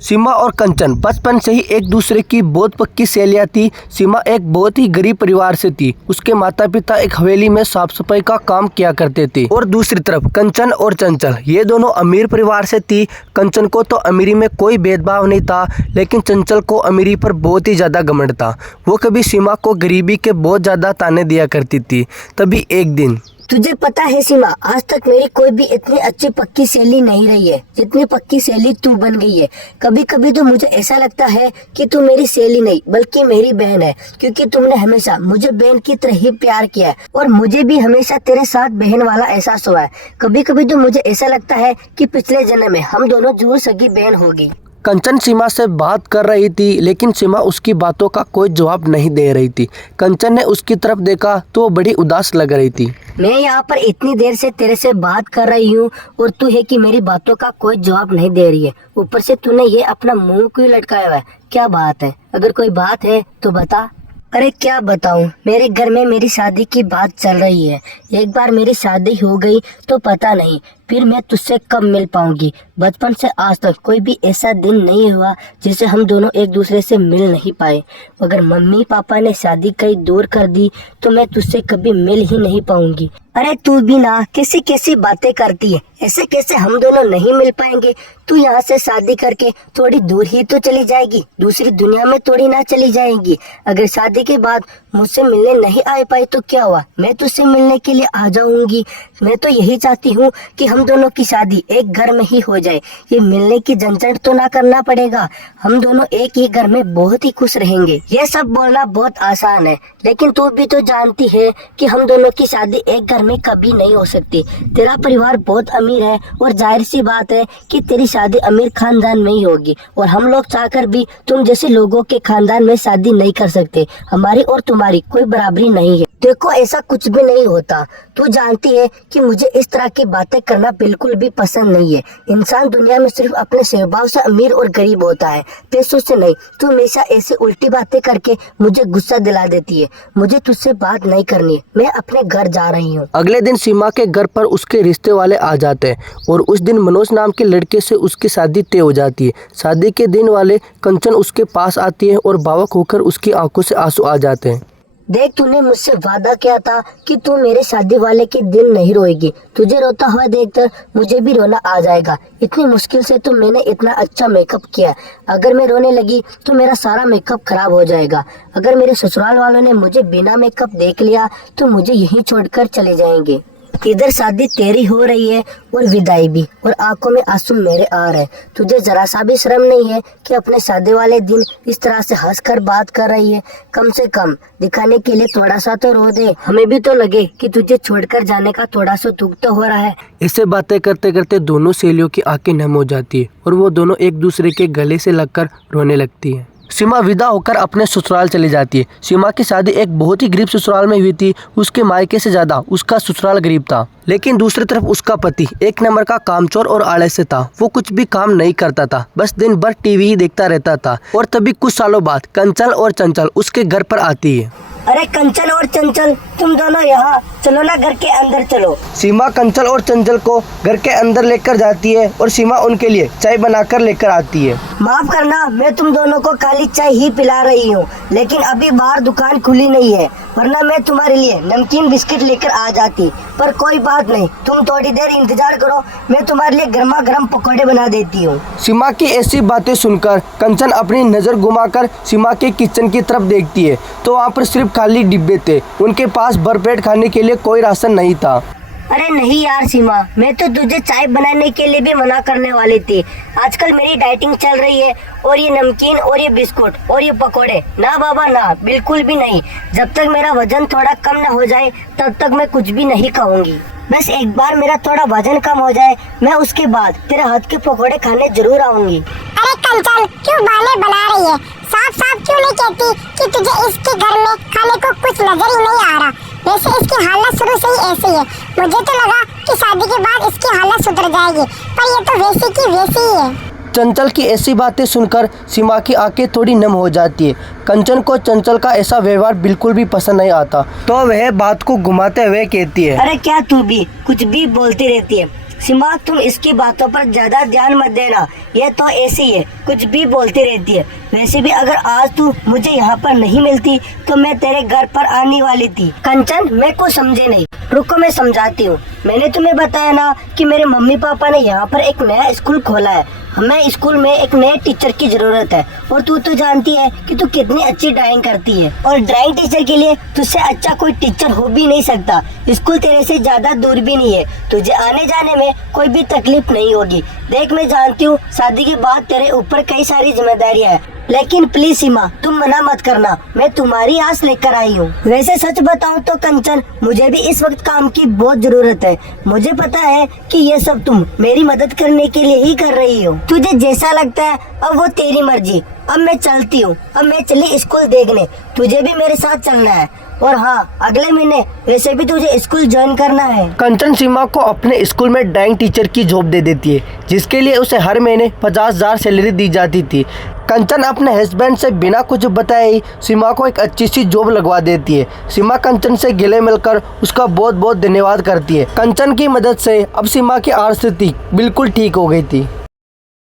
सीमा और कंचन बचपन से ही एक दूसरे की बहुत पक्की सहेलियां थी। सीमा एक बहुत ही गरीब परिवार से थी। उसके माता पिता एक हवेली में साफ सफाई का काम किया करते थे और दूसरी तरफ कंचन और चंचल ये दोनों अमीर परिवार से थी। कंचन को तो अमीरी में कोई भेदभाव नहीं था, लेकिन चंचल को अमीरी पर बहुत ही ज़्यादा घमंड था। वो कभी सीमा को गरीबी के बहुत ज़्यादा ताने दिया करती थी। तभी एक दिन, तुझे पता है सीमा, आज तक मेरी कोई भी इतनी अच्छी पक्की सहेली नहीं रही है जितनी पक्की सहेली तू बन गई है। कभी कभी तो मुझे ऐसा लगता है कि तू मेरी सहेली नहीं बल्कि मेरी बहन है, क्योंकि तुमने हमेशा मुझे बहन की तरह ही प्यार किया है और मुझे भी हमेशा तेरे साथ बहन वाला एहसास हुआ है। कभी कभी तो मुझे ऐसा लगता है कि पिछले जन्म में हम दोनों जरूर सगी बहन होगी। कंचन सीमा से बात कर रही थी, लेकिन सीमा उसकी बातों का कोई जवाब नहीं दे रही थी। कंचन ने उसकी तरफ देखा तो वो बड़ी उदास लग रही थी। मैं यहाँ पर इतनी देर से तेरे से बात कर रही हूँ और तू है कि मेरी बातों का कोई जवाब नहीं दे रही है। ऊपर से तूने ये अपना मुंह क्यों लटकाया हुआ है? क्या बात है? अगर कोई बात है तो बता। अरे क्या बताऊं, मेरे घर में मेरी शादी की बात चल रही है। एक बार मेरी शादी हो गई तो पता नहीं फिर मैं तुझसे कब मिल पाऊंगी। बचपन से आज तक कोई भी ऐसा दिन नहीं हुआ जिसे हम दोनों एक दूसरे से मिल नहीं पाए। अगर मम्मी पापा ने शादी कहीं दूर कर दी तो मैं तुझसे कभी मिल ही नहीं पाऊंगी। अरे तू भी ना कैसी कैसी बातें करती है, ऐसे कैसे हम दोनों नहीं मिल पाएंगे? तू यहाँ से शादी करके थोड़ी दूर ही तो चली जाएगी, दूसरी दुनिया में थोड़ी ना चली जाएगी। अगर शादी के बाद मुझसे मिलने नहीं आ पाई तो क्या हुआ, मैं तुझसे मिलने के लिए आ जाऊंगी। मैं तो यही चाहती हूँ कि हम दोनों की शादी एक घर में ही हो जाए। ये मिलने की झंझट तो ना करना पड़ेगा, हम दोनों एक ही घर में बहुत ही खुश रहेंगे। ये सब बोलना बहुत आसान है, लेकिन तू भी तो जानती है कि हम दोनों की शादी एक घर में कभी नहीं हो सकती। तेरा परिवार बहुत अमीर है और जाहिर सी बात है कि तेरी शादी अमीर खानदान में ही होगी, और हम लोग चाहकर भी तुम जैसे लोगों के खानदान में शादी नहीं कर सकते। हमारी और तुम्हारी कोई बराबरी नहीं है। देखो ऐसा कुछ भी नहीं होता। तू जानती है कि मुझे इस तरह की बातें करना बिल्कुल भी पसंद नहीं है। इंसान दुनिया में सिर्फ अपने स्वभाव से अमीर और गरीब होता है, पैसों से नहीं। तू हमेशा ऐसी उल्टी बातें करके मुझे गुस्सा दिला देती है। मुझे तुझसे बात नहीं करनी है, मैं अपने घर जा रही हूँ। अगले दिन सीमा के घर पर उसके रिश्ते वाले आ जाते हैं और उस दिन मनोज नाम के लड़के से उसकी शादी तय हो जाती है। शादी के दिन वाले कंचन उसके पास आती है और भावुक होकर उसकी आंखों से आंसू आ जाते हैं। देख, तूने मुझसे वादा किया था कि तू मेरे शादी वाले के दिन नहीं रोएगी। तुझे रोता हुआ देखकर मुझे भी रोना आ जाएगा। इतनी मुश्किल से तो मैंने इतना अच्छा मेकअप किया, अगर मैं रोने लगी तो मेरा सारा मेकअप खराब हो जाएगा। अगर मेरे ससुराल वालों ने मुझे बिना मेकअप देख लिया तो मुझे यहीं छोड़कर चले जाएंगे। इधर शादी तेरी हो रही है और विदाई भी, और आंखों में आंसू मेरे आ रहे हैं। तुझे जरा सा भी शर्म नहीं है कि अपने शादी वाले दिन इस तरह से हंसकर बात कर रही है? कम से कम दिखाने के लिए थोड़ा सा तो रो दे, हमें भी तो लगे कि तुझे छोड़कर जाने का थोड़ा सा दुख तो हो रहा है। ऐसे बातें करते करते दोनों सहेलियों की आंखें नम हो जाती है और वो दोनों एक दूसरे के गले से लगकर रोने लगती है। सीमा विदा होकर अपने ससुराल चली जाती है। सीमा की शादी एक बहुत ही गरीब ससुराल में हुई थी। उसके मायके से ज्यादा उसका ससुराल गरीब था, लेकिन दूसरी तरफ उसका पति एक नंबर का कामचोर और आलस्य था। वो कुछ भी काम नहीं करता था, बस दिन भर टीवी ही देखता रहता था। और तभी कुछ सालों बाद कंचन और चंचल उसके घर पर आती है। अरे कंचन और चंचल, तुम दोनों यहाँ चलो ना, घर के अंदर चलो। सीमा कंचन और चंचल को घर के अंदर लेकर जाती है और सीमा उनके लिए चाय बनाकर लेकर आती है। माफ करना, मैं तुम दोनों को खाली चाय ही पिला रही हूँ, लेकिन अभी बाहर दुकान खुली नहीं है, वरना मैं तुम्हारे लिए नमकीन बिस्किट लेकर आ जाती। पर कोई बात नहीं, तुम थोड़ी देर इंतजार करो, मैं तुम्हारे लिए गर्मा गर्म पकौड़े बना देती हूँ। सीमा की ऐसी बातें सुनकर कंचन अपनी नजर घुमाकर सीमा के किचन की तरफ देखती है तो वहाँ पर सिर्फ खाली डिब्बे थे। उनके पास भरपेट खाने के लिए कोई राशन नहीं था। अरे नहीं यार सीमा, मैं तो तुझे चाय बनाने के लिए भी मना करने वाली थी। आजकल मेरी डाइटिंग चल रही है, और ये नमकीन और ये बिस्कुट और ये पकोड़े ना बाबा ना, बिल्कुल भी नहीं। जब तक मेरा वजन थोड़ा कम ना हो जाए तब तक मैं कुछ भी नहीं खाऊंगी। बस एक बार मेरा थोड़ा वजन कम हो जाए, मैं उसके बाद तेरे हाथ के पकोड़े खाने जरूर आऊंगी। अरे कंचन, क्यों बहाने बना रही है? साफ साफ क्यों नहीं कहती कि तुझे इसके घर में खाने को कुछ नजर ही नहीं आ रहा? वैसे इसकी हालत शुरू से ही ऐसी है। मुझे तो लगा कि शादी के बाद इसकी हालत सुधर जाएगी, पर ये तो वैसी की वैसी ही है। चंचल की ऐसी बातें सुनकर सीमा की आंखें थोड़ी नम हो जाती है। कंचन को चंचल का ऐसा व्यवहार बिल्कुल भी पसंद नहीं आता, तो वह बात को घुमाते हुए कहती है। अरे क्या तू भी कुछ भी बोलती रहती है? सीमा तुम इसकी बातों पर ज्यादा ध्यान मत देना, ये तो ऐसी है, कुछ भी बोलती रहती है। वैसे भी अगर आज तू मुझे यहाँ पर नहीं मिलती तो मैं तेरे घर पर आने वाली थी। कंचन, मैं कुछ समझे नहीं, रुको मैं समझाती हूँ। मैंने तुम्हें बताया ना कि मेरे मम्मी पापा ने यहाँ पर एक नया स्कूल खोला है। हमें स्कूल में एक नए टीचर की जरूरत है और तू तो जानती है कि तू कितनी अच्छी ड्राइंग करती है और ड्राइंग टीचर के लिए तुझसे अच्छा कोई टीचर हो भी नहीं सकता। स्कूल तेरे से ज्यादा दूर भी नहीं है, तुझे आने जाने में कोई भी तकलीफ नहीं होगी। देख मैं जानती हूँ शादी के बाद तेरे ऊपर कई सारी जिम्मेदारियाँ हैं, लेकिन प्लीज सीमा तुम मना मत करना, मैं तुम्हारी आस लेकर आई हूँ। वैसे सच बताऊँ तो कंचन, मुझे भी इस वक्त काम की बहुत जरूरत है। मुझे पता है कि ये सब तुम मेरी मदद करने के लिए ही कर रही हो। तुझे जैसा लगता है अब वो तेरी मर्जी। अब मैं चलती हूँ, अब मैं चली स्कूल देखने, तुझे भी मेरे साथ चलना है। और हाँ, अगले महीने वैसे भी तुझे स्कूल ज्वाइन करना है। कंचन सीमा को अपने स्कूल में ड्राइंग टीचर की जॉब दे देती है, जिसके लिए उसे हर महीने 50,000 सैलरी दी जाती थी। कंचन अपने हस्बैंड से बिना कुछ बताए ही सीमा को एक अच्छी सी जॉब लगवा देती है। सीमा कंचन से गले मिलकर उसका बहुत बहुत धन्यवाद करती है। कंचन की मदद से अब सीमा की आर्थिक स्थिति बिल्कुल ठीक हो गई थी।